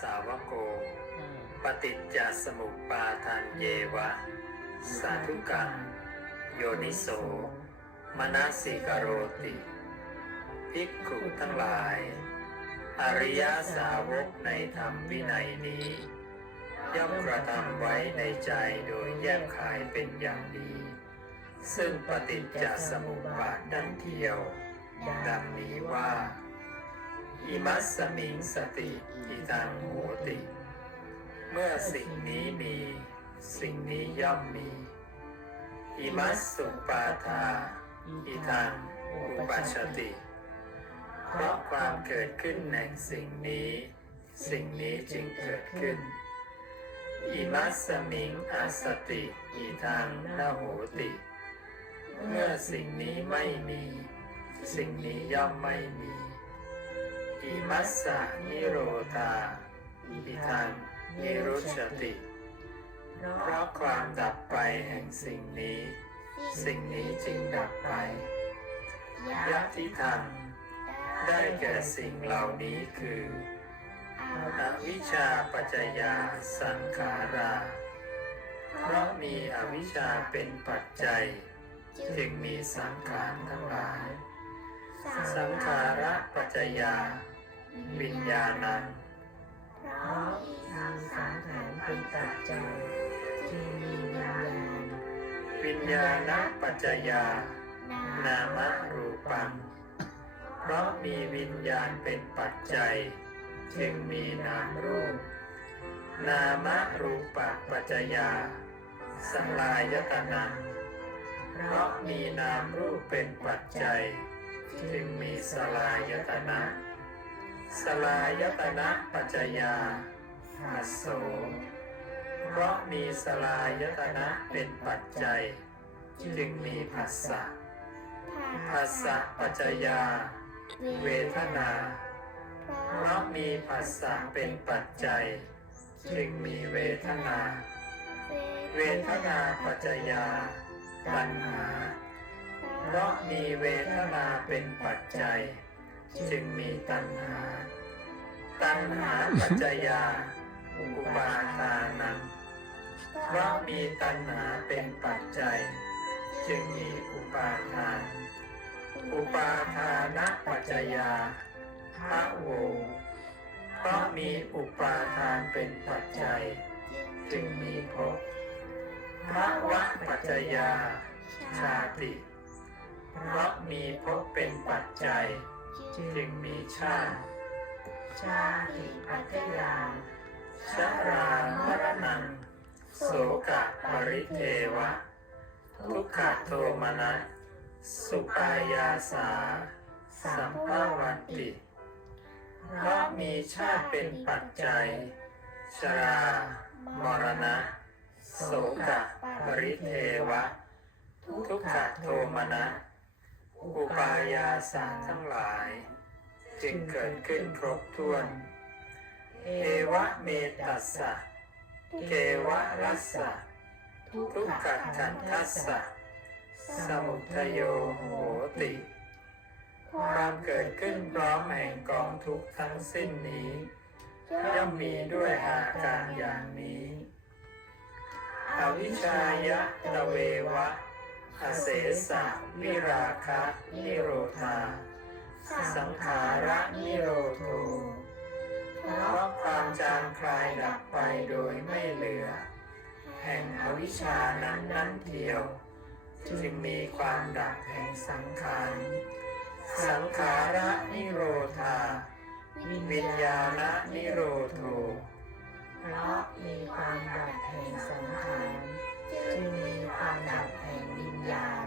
สาวโก ปฏิจจสมุปบาทันเยวะ สาธุกังโยนิโสมนสิกโรติ ภิกขุทั้งหลาย อริยสาวกในธรรมวินัยนี้ ย่อมกระทำไว้ในใจโดยแยกขายเป็นอย่างดี ซึ่งปฏิจจสมุปบาทดังเที่ยว ดังนี้ว่า อิมัสสมิงสติอิทังโหติ เมื่อสิ่งนี้มี สิ่งนี้ย่อมมี อิมัสสุปาทาอิทังอุปัชติ เพราะความเกิดขึ้นแห่งสิ่งนี้ สิ่งนี้จึงเกิดขึ้น อิมัสสมิงอสติอิทังนาโหติ เมื่อสิ่งนี้ไม่มี สิ่งนี้ย่อมไม่มี อิมัสสะนิโรธาอิทังนิรุชติ เพราะความดับไปแห่งสิ่งนี้ สิ่งนี้จึงดับไปยัติทังได้แก่สิ่งเหล่านี้คืออวิชชาปัจจยาสังขารา เพราะมีอวิชชาเป็นปัจจัย จึงมีสังขารทั้งหลาย สังขาระปัจจยา วิญญาณังเพราะมีสังขารเป็นปัจจัยจึงมีวิญญาณวิญญาณปัจจยานามรูปังเพราะมีวิญญาณเป็นปัจจัย จึงมีนามรูป นามรูปปัจจยาสังลายตนังเพราะมีนามรูปเป็นปัจจัย จึงมีสลายตนะ สลายตนะปัจจยาหัสโสเพราะมีสลายตนะเป็นปัจจัย จึงมีผัสสะผัสสะปัจจยา เวทนา เพราะมีผัสสะเป็นปัจจัย จึงมีเวทนา เวทนาปัจจยาตัณหา เพราะมีเวทนาเป็นปัจจัยจ งมีตัณหา ตัณหาปัจจยา อุปาทานังเพราะมีตัณหาเป็นปัจจัย จึงมีอุปาทาน อุปาทานะปัจจยาภะโวเพราะมีอุปาทานเป็นปัจจัย จึงมีภพภาวะปัจจยาชาติ เพราะมีภพเป็นปัจจัย จึงมีชาติ ชาติปัจจยาชรามรณัง โสกะปริเทวะ ทุกขโทมนัสสุปายาสา สัมภาวันติเพราะมีชาติเป็นปัจจัย ชรามรณะ โสกะปริเทวะ ทุกขโทมนัส อุปายาสาทั้งหลาย จึงเกิดขึ้นครบถ้วน เอวะเมตัสสะเกวะรัสสะทุกขฉันทัสสะสมุทโยโหติ ความเกิดขึ้นพร้อมแห่งกองทุกทั้งสิ้นนี้ ย่อมมีด้วยอาการอย่างนี้ อวิชชายะตะเววะ อเสสะวิราคะนิโรธา สังขาระนิโรโทเพราะความจางคลายดับไปโดยไม่เหลือ แห่งอวิชชานั้นนั้นเทียว จึงมีความดับแห่งสังขารสังขาระนิโรธาวิญญาณนิโรโทเพราะมีความดับแห่งสังขาร จึงมีความดับแห่งวิญญาณ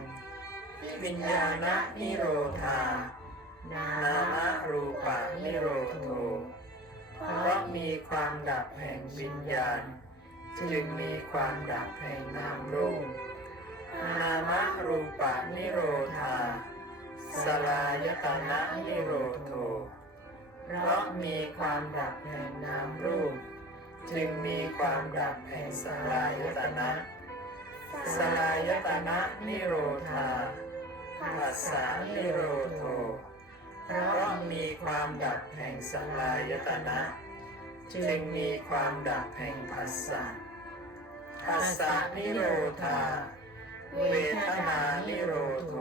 ที่วิญญาณนิโรธา นามรูปะนิโรโทเพราะมีความดับแห่งวิญญาณ จึงมีความดับแห่งนามรูปนามรูปะนิโรธา สลายตนะนิโรโทเพราะมีความดับแห่งนามรูป จึงมีความดับแห่งสลายตนะ สลายตนะนิโรธาปัสสานิโรโทเพราะมีความดับแห่งสลายตนะ จึงมีความดับแห่งผัสสะผัสสะนิโรธา เวทนานิโรโท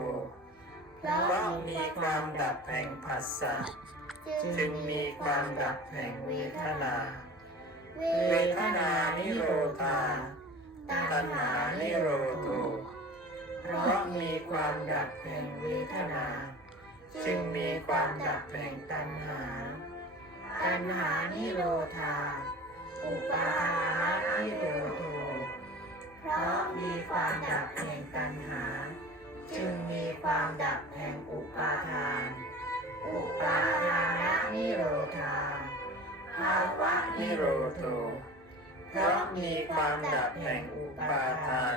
เพราะมีความดับแห่งผัสสะจึงมีความดับแห่งเวทนา เวทนานิโรธา ตัณหานิโรโทเพราะมีความดับแห่งเวทนา จึงมีความดับแห่งตัณหา ตัณหานิโรธา อุปาทานิโรโทเพราะมีความดับแห่งตัณหา จึงมีความดับแห่งอุปาทาน อุปาทานนิโรธาภาวะนิโรโท เพราะมีความดับแห่งอุปาทาน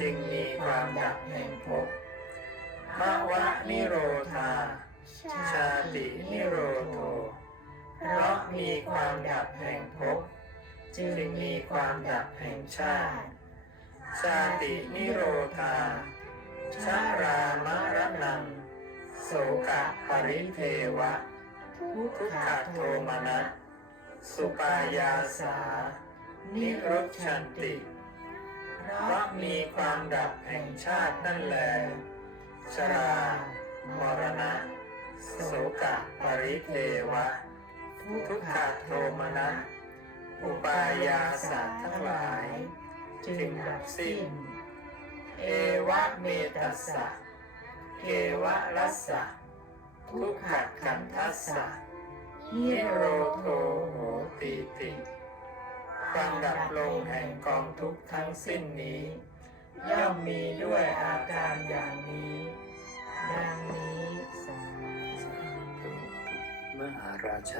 จึงมีความดับแห่งภพภาวะนิโรธา ชาตินิโรโทเพราะมีความดับแห่งภพจึงมีความดับแห่งชาติ ชาตินิโรธาชารามรณังโสกะปริเทวะ ทุกขโทมนะ สุปายาสา นิรุชชันติ เพราะมีความดับแห่งชาตินั่นแลชรามรณะโสกะปริเทวะ ทุกขโทมนะ อุปายาสาทั้งหลาย จึงดับสิ้น เอวะเมตัสสะเกวะรัสสะทุกขขันทัสสะนิโรโทโหติติ ความดับลงแห่งกองทุกข์ทั้งสิ้นนี้ ย่อมมีด้วยอาการอย่างนี้ดังนี้สาธุมหาราชา